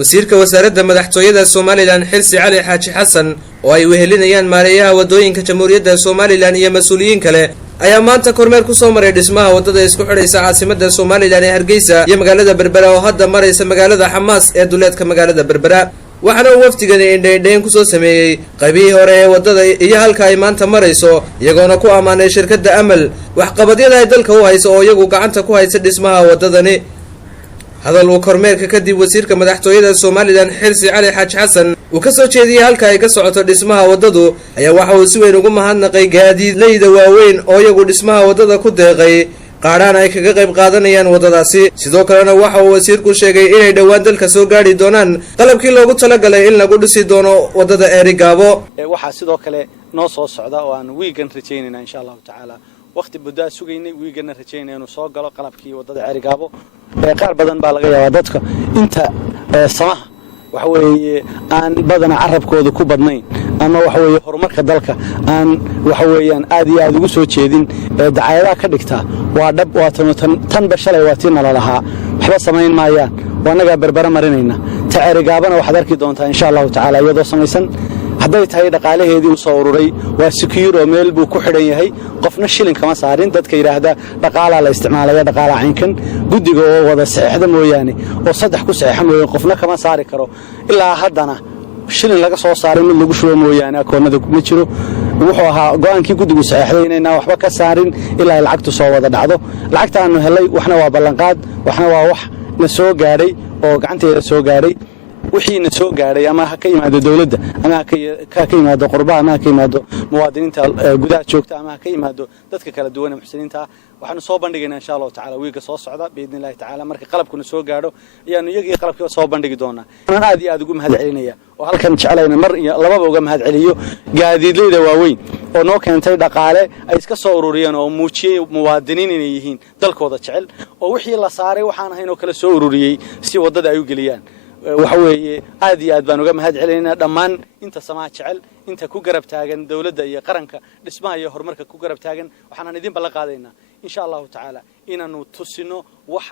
wasiirka wasaaradda madaxtooyada Somaliland Xilsi Cali Xaaji Xasan oo ay wehelinayaan maareeyaha wadooyinka Jamhuuriyadda Somaliland iyo mas'uuliyiin kale ayaa maanta kormeer ku soo maray dhismaha wadada isku xidhaysa caasimadda Somaliland ee Hargeysa iyo magaalada Berbera oo hadda maraysa magaalada Xamaas ee duleedka magaalada Berbera waxaana uu wafdigani indhayn ku soo sameeyay qaybihii hore ee wadada iyo halka ay maanta marayso iyagoona ku amaanay shirkadda Amal waxqabadyada ay dalka u hayso oo iyagu gacanta ku haysta dhismaha wadadani hadal uu kormeerka kadib wasiirka madaxtooyada Somaliland Xilsi Cali Xaaji Xasan uu ka soo jeediyay halka ay ka socoto dhismaha wadadu ayaa waxa uu si weyn ugu mahadnaqay gaadiidleyda waaweyn oo iyagu dhismaha wadada ku deeqay qaaraan ay kaga qayb qaadanayaan wadadaasi sidoo kalena waxa uu wasiirku sheegay inay dhawaan dalka soo gaari doonaan qalabkii loogu talagalay in lagu dhisi doono wadada Erigaabo waxa sidoo kale noo soo socda oo aan weegan rajaynayna insha Allah ta'ala waqti budda sugaynay weegana rajaynay inuu soo galo qalabkii wadada Erigaabo qaar badan baa laga yaabaa dadka inta samaha waxa weeye aan badana carabkooda ku badnayn ama waxa weeye horumarka dalka aan waxa weeyaan aad iyo aad ugu soo jeedin dacayadaha ka dhigta waa dhab waa tan bashalay waa tii nalalahaa waxba samayn maayaan wanaga Berbera marinayna ta Erigaabana waxaad arki doontaa insha Allah ta'ala iyadoo samaysan hadday tahay dhaqaalaheedii uu soo ururay waa secure oo meel buu ku xidhan yahay qofna shilin kama saarin dadka yiraahda dhaqaala la isticmaalaya dhaqaala caynkan gudiga oo wada saxda mooyaane oo saddex ku saxan mooyaan qofna kama saari karo ilaa haddana shilin laga soo saaray mid lagu shubo mooyaane akoonada kuma jiro wuxuu ahaa go'aankii gudigu saxday inayna waxba ka saarin ilaa lacagtu soo wada dhacdo lacagta aanu helay waxna waa ballanqaad waxna waa wax la soo gaaray oo gacanteeda soo gaaray wixii na soo gaaray ama ka yimaado dawladda ama ka yimaado qurba ama ka yimaado muwaadiniinta gudaha joogta ama ka yimaado dadka kala duwan ee muxsiniinta waxaanu soo bandhigaynaa insha Allah ta'ala wiiga soo socda biidnillaahi ta'ala marka qalabkuna soo gaaro ayaanu iyagii qalabkii soo bandhigi doonaa aan aad iyo aad ugu mahad celinaya oo halkan jecelayna mar iyo lababa uga mahad celiyo gaadiidleyda waaweyn oo noo keentay dhaqaale ay iska soo ururiyeen oo muujiyay muwaadiniin inay yihiin dalkooda jecel oo wixii la saaray waxaan ahayn oo kala soo ururiyay si wadada ay u galiyaan waxa weeye aad iyo aad baan uga mahad celinayna dhammaan inta samaha jecel inta ku garab taagan dawladda iyo qaranka dhismaha iyo horumarka ku garab taagan waxaan idin ballan qaadaynaa insha Allah ta'ala inaanu tusino wax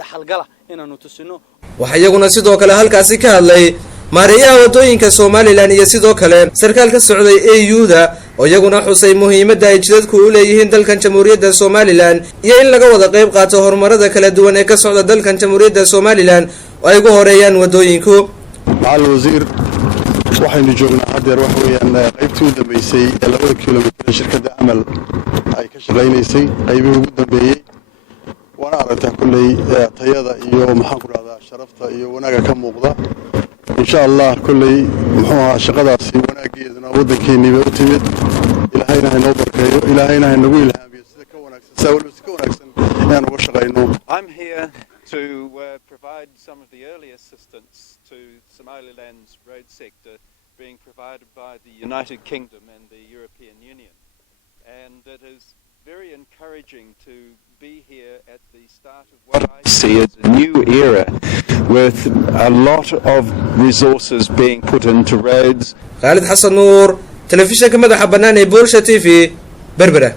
dhaxalgala inaanu tusino waxa iyaguna sidoo kale halkaasi ka hadlay maareeyaha wadooyinka Somaliland iyo sidoo kale sarkaal ka socday AU-da oo iyaguna xusay muhiimadda ay jidadku u leeyihiin dalkan Jamhuuriyadda Somaliland iyo in laga wada qayb qaato horumarada kala duwan ee ka socda dalkan Jamhuuriyadda Somaliland ay ugu horeeyaan wadooyinku maal wasiir waxaynu joognaa hadeer wax weeyaan qaybtii u dambeysay 2 kiiloomitir shirkadda Amal ay ka shaqeynaysay qaybihii ugu dambeeyay wana aragtaa kullay tayada iyo maxaan ku raacdaa sharafta iyo wanaaga ka muuqda insha Allah kullay muxuu ahaa shaqadaasi wanaageeduna wadankeennii u timid ilaahayna ha noo barkeeyo ilaahayna ha nagu ilhaamiyo sida ka wanaagsan sawirka ka wanaagsan inaan uga shaqeyno I'm here to provide some of the early assistance to Somaliland's road sector being provided by the United Kingdom and the European Union. And it is very encouraging to be here at the start of what I see as a new era with a lot of resources being put into roads. Khalid Hassan Noor, Television Kamada Habanani Bulsha TV, Berbera.